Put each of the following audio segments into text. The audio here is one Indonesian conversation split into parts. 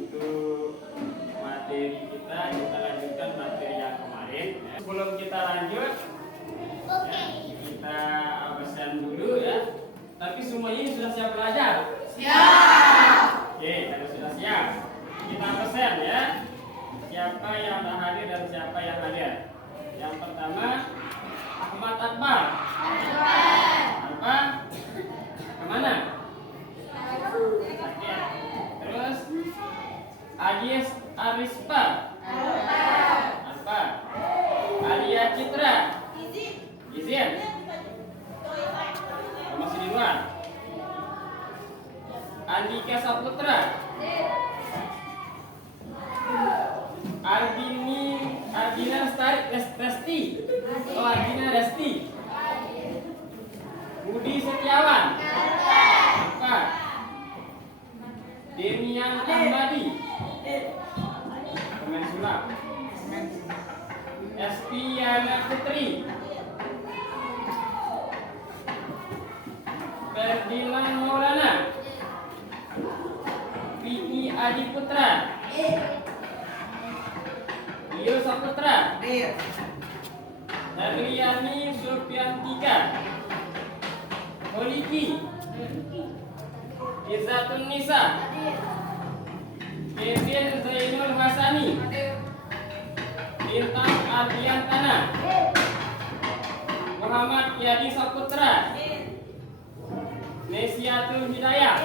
untuk materi kita lanjutkan materi yang kemarin. Sebelum kita lanjut, kita absen dulu ya. Tapi semuanya ini sudah siap belajar? Siap. Oke, kalau sudah siap, kita absen ya. Siapa yang tak hadir dan siapa yang hadir? Yang pertama, Ahmad Akbar. Apa? Kemana? Oke. Terus Agis Arispa. Apa? Alia Citra. Izin. Masih di luar. Andika Saputra. Ardina Resti. Oh, Ardina Resti. Budi Setiawan. Apa? Demian Ahmadi. Pemain sulap. Espiana Putri. Ferdinand Maulana. Vicky Adi Putra. Rio Saputra. Herliani Supiantika. Holiki. Izzatun Nisa. Kevin Zainul Hasani. Bintang Ardiantana. Muhammad Yadi Saputra. Nesiatul Hidayah.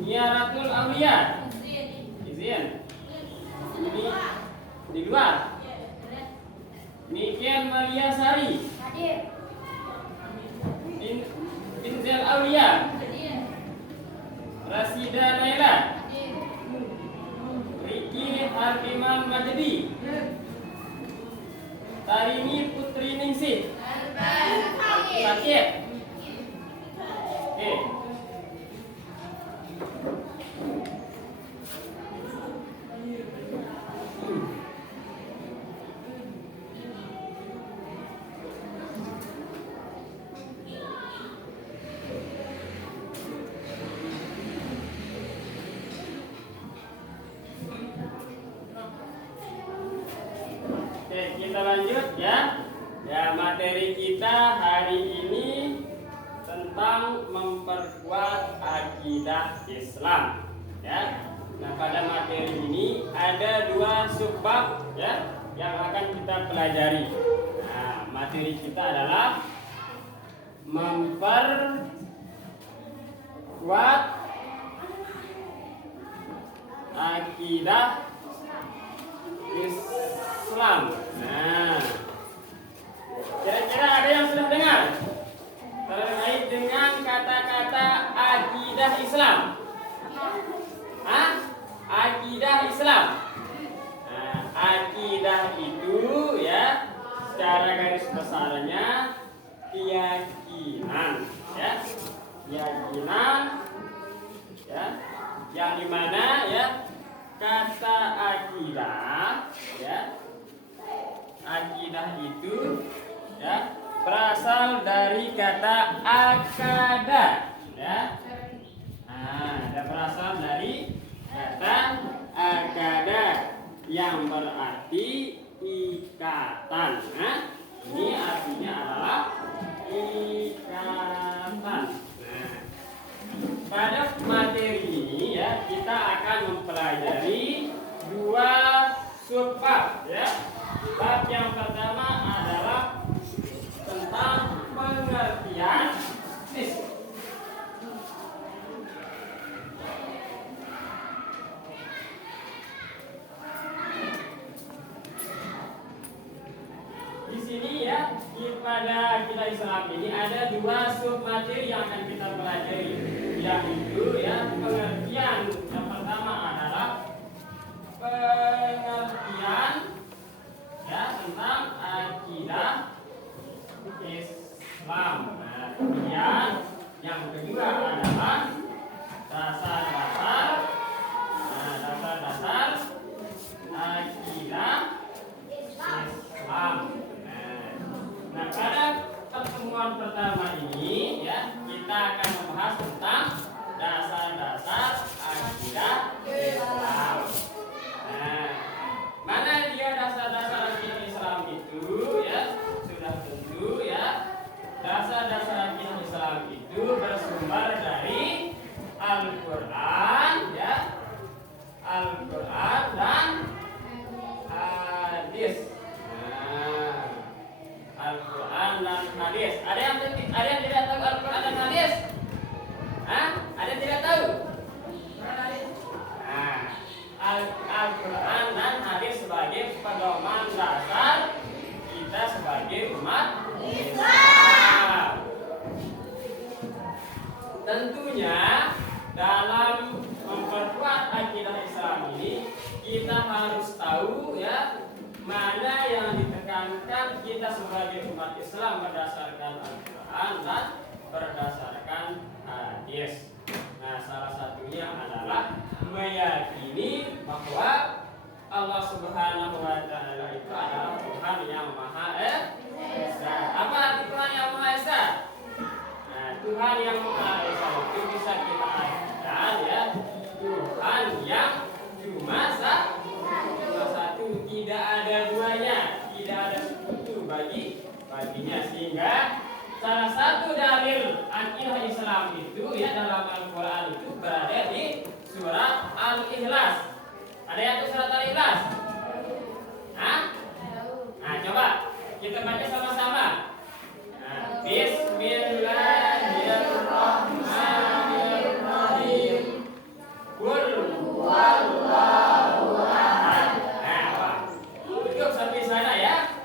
Niaratul Aulia. Izin. Ini di luar. Niken Maria Sari. Inzel Aulia. Rasida Naila. Riki Hardiman Majdi. Tarini Putri Ningsih. Sakit. Oke. Oke, kita lanjut ya. Ya, materi kita hari ini tentang memperkuat akidah Islam. Ya. Nah, pada materi ini ada 2 subbab ya yang akan kita pelajari. Nah, materi kita adalah memperkuat akidah Islam. Nah, kira-kira ada yang sudah dengar terkait dengan kata-kata akidah Islam? Hah? Akidah Islam. Nah, akidah itu ya secara garis besarnya keyakinan, ya, keyakinan, ya, yang dimana ya kata akidah, ya, akidah itu ya berasal dari kata akada, ya. Nah, berasal dari kata akada yang berarti ikatan. Nah, ini artinya adalah ikatan. Nah, pada materi ini ya kita akan mempelajari 2 subbab ya. Bab yang pertama adalah tentang pengertian Islam. Di sini ya pada akidah Islam ini ada 2 submateri yang akan kita pelajari. Yang itu ya pengertian yang pertama adalah pengertian ya tentang akidah Islam. Nah, kemudian yang kedua adalah dasar-dasar, dasar-dasar akidah Islam. Nah, pada pertemuan pertama ini ya kita akan membahas tentang dasar-dasar akidah Islam. Nah, mana dia dasar-dasar akidah Islam itu ya? Sudah tentu ya. Dasar-dasar akidah Islam itu bersumber dari Al-Qur'an ya. Al-Qur'an dan hadis. Nah, Al-Qur'an dan hadis. Ada yang tidak tahu Al-Qur'an dan hadis? Hah? Ada yang tidak tahu? Nah, Al-Qur'an dan hadis sebagai pedoman dasar kita sebagai umat Islam. Tentunya dalam memperkuat akidah Islam ini kita harus tahu ya mana yang ditekankan kita sebagai umat Islam berdasarkan Al-Quran dan berdasarkan hadis. Nah, salah satunya adalah meyakini bahwa Allah Subhanahu wa Ta'ala itu adalah Tuhan yang Maha Esa. Apa arti Tuhan yang Maha Esa? Nah, Tuhan yang Maha Esa itu bisa kita artikan ya Tuhan yang cuma satu, tidak ada duanya, tidak ada sekutu baginya, sehingga salah satu dalil akidah Islam itu ya dalam Al-Quran itu berada di surat Al-Ikhlas. Ada yang tuh surat Al-Ikhlas? Hah? Nah, coba kita baca sama-sama. Nah, Bismillahirrahmanirrahim. Qul huwallahu ahad. Nah, cukup sampai sana ya.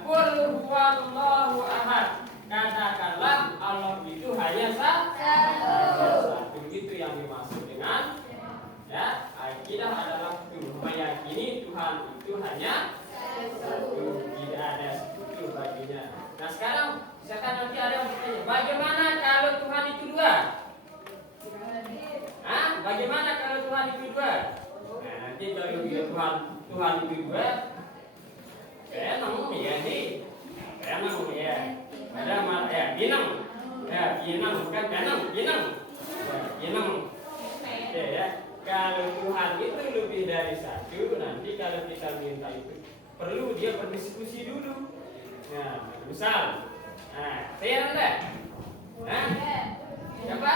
Qul huwallahu ahad. Katakanlah Allah itu hanya satu. Itu yang dimaksud dengan ya akidah adalah meyakini Tuhan itu hanya satu, tidak ada sekutu baginya. Nah, sekarang misalkan nanti ada yang bertanya, bagaimana kalau Tuhan itu dua? Hah? Bagaimana kalau Tuhan itu dua? Nah, nanti kalau dia Tuhan itu dua, enam ya sih, enam ya. Ada mal ya, ginang bukan enam, ginang. Ya. Kalau Tuhan itu lebih dari satu, nanti kalau kita minta itu perlu dia berdiskusi dulu. Nah, misal, saya rendah, siapa?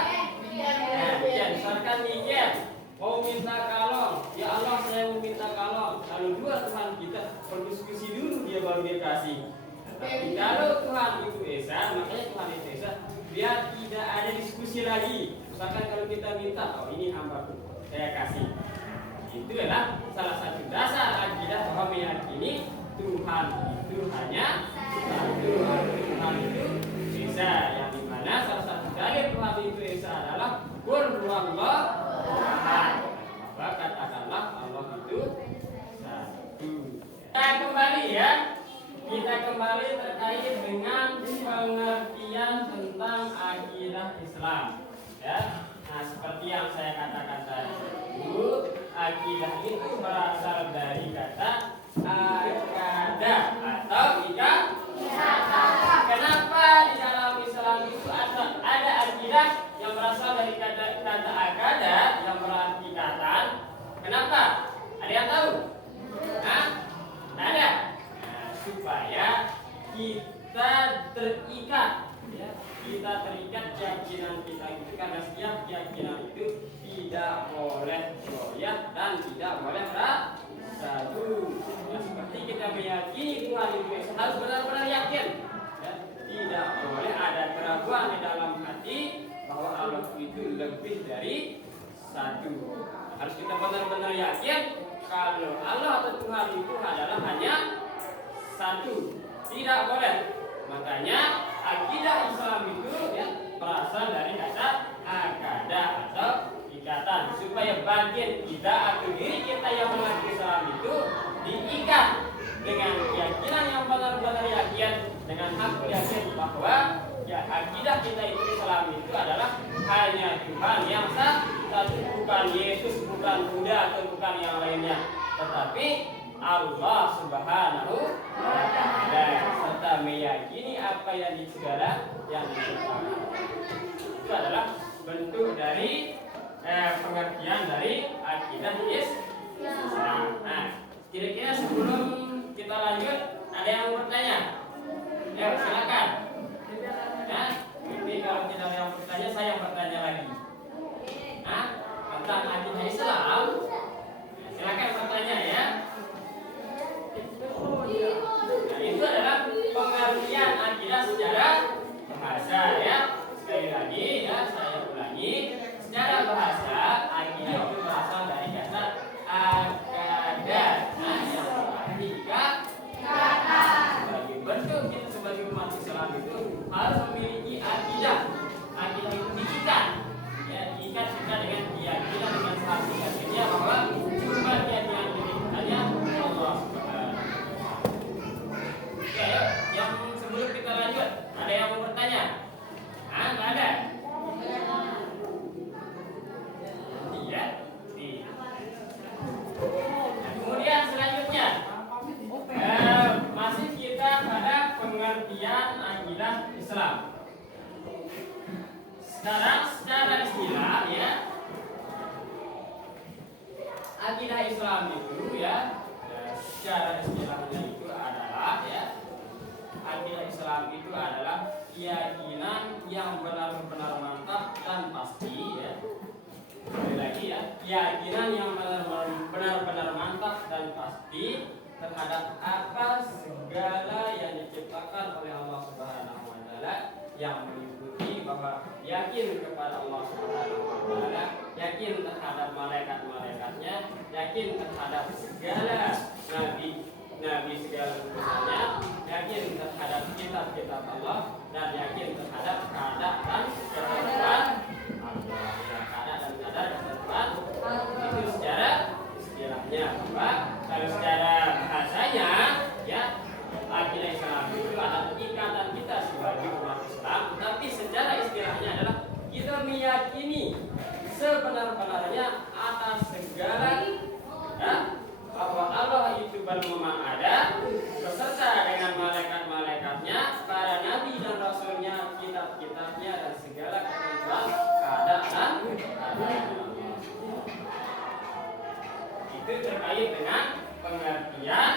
Misalkan Niken mau minta kalong, ya Allah saya mau minta kalong. Kalau dua Tuhan kita berdiskusi dulu, dia baru dia kasih. Tapi kalau Tuhan itu Esa, makanya Tuhan itu Esa, biar tidak ada diskusi lagi. Misalkan kalau kita minta, oh ini hambaku, saya kasih. Itu adalah salah satu dasar akidah bahwa meyakini Tuhan itu hanya satu. Tuhan itu Esa, yang dimana salah satu dari Tuhan itu Esa adalah Qul huwallahu ahad. Maka katakanlah Allah itu satu. Kita kembali ya. Kita kembali terkait dengan pengertian tentang akidah Islam. Ya, nah seperti yang saya katakan tadi, akidah itu berasal dari kata akada atau ikatan. Kenapa di dalam Islam itu ada akidah yang berasal dari kata akada yang berarti ikatan? Kenapa? Ada yang tahu? Hah? Tidak ada. Supaya kita terikat ya, kita terikat keyakinan kita itu, karena setiap keyakinan itu tidak boleh goyah dan tidak boleh ragu. Nah, seperti kita meyakini Tuhan itu harus benar-benar yakin ya, tidak boleh ada keraguan di dalam hati bahwa Allah itu lebih dari satu. Harus kita benar-benar yakin kalau Allah atau Tuhan itu adalah hanya satu, tidak boleh. Makanya akidah Islam itu ya berasal dari kata akada atau ikatan, supaya bagian kita atau diri kita yang mengaku Islam itu diikat dengan keyakinan yang benar-benar yakin, dengan hakul yakin bahwa ya akidah kita itu Islam itu adalah hanya Tuhan yang satu, bukan Yesus, bukan Buddha atau bukan yang lainnya, tetapi Allah Subhanahu wa Ta'ala, serta meyakini apa yang di segala yang diciptakan. Itu adalah bentuk dari pengertian dari akidah Islam. Nah, kira-kira sebelum kita lanjut, ada yang mau bertanya? Ya, silakan. Ya, ini kalau tidak ada yang bertanya, saya bertanya lagi. Nah, tentang akidah Islam, silakan bertanya ya. Nah, itu adalah pengertian akidah secara bahasa ya. Sekali lagi ya, saya ulangi. Secara bahasa, akidah itu berasal dari kata akada. Nah, yang berarti kata. Sebagai bentuk kita sebagai umat Islam itu harus memiliki akidah. Akidah itu diikat. Ya, diikat kita dengan keyakinan dengan hakikatnya bahwa sumber keyakinan ini hanya Allah Subhanahu. Oke, yang sebelum kita lanjut, ada yang mau bertanya? Ah, nggak ada. Iya. Nah, kemudian selanjutnya, masih kita pada pengertian akidah Islam. Sekarang secara istilah ya, akidah Islam itu ya, secara istilahnya itu adalah ya, akidah Islam itu adalah keyakinan yang benar-benar mantap dan pasti ya. Sekali lagi ya, keyakinan yang benar-benar mantap dan pasti terhadap apa segala yang diciptakan oleh Allah Subhanahu wa taala, yang meliputi bahwa yakin kepada Allah Subhanahu wa taala, yakin terhadap malaikat-malaikatnya, yakin terhadap segala nabi segala utusannya, yakin terhadap kitab-kitab Allah, dan yakin terhadap kadar dan ketentuan Allah. Kadar dan ketentuan itu secara istilahnya. Kalau secara bahasanya ya, akidah Islam itu adalah ikatan kita sebagai umat Islam, tapi secara istilahnya adalah kita meyakini sebenar-benarnya atas segala ya, bahwa Allah itu memang ada, beserta dengan malaikat-malaikatnya, para nabi dan rasulnya, kitab-kitabnya, dan segala ketentuan keadaan Allah. Itu terkait dengan pengertian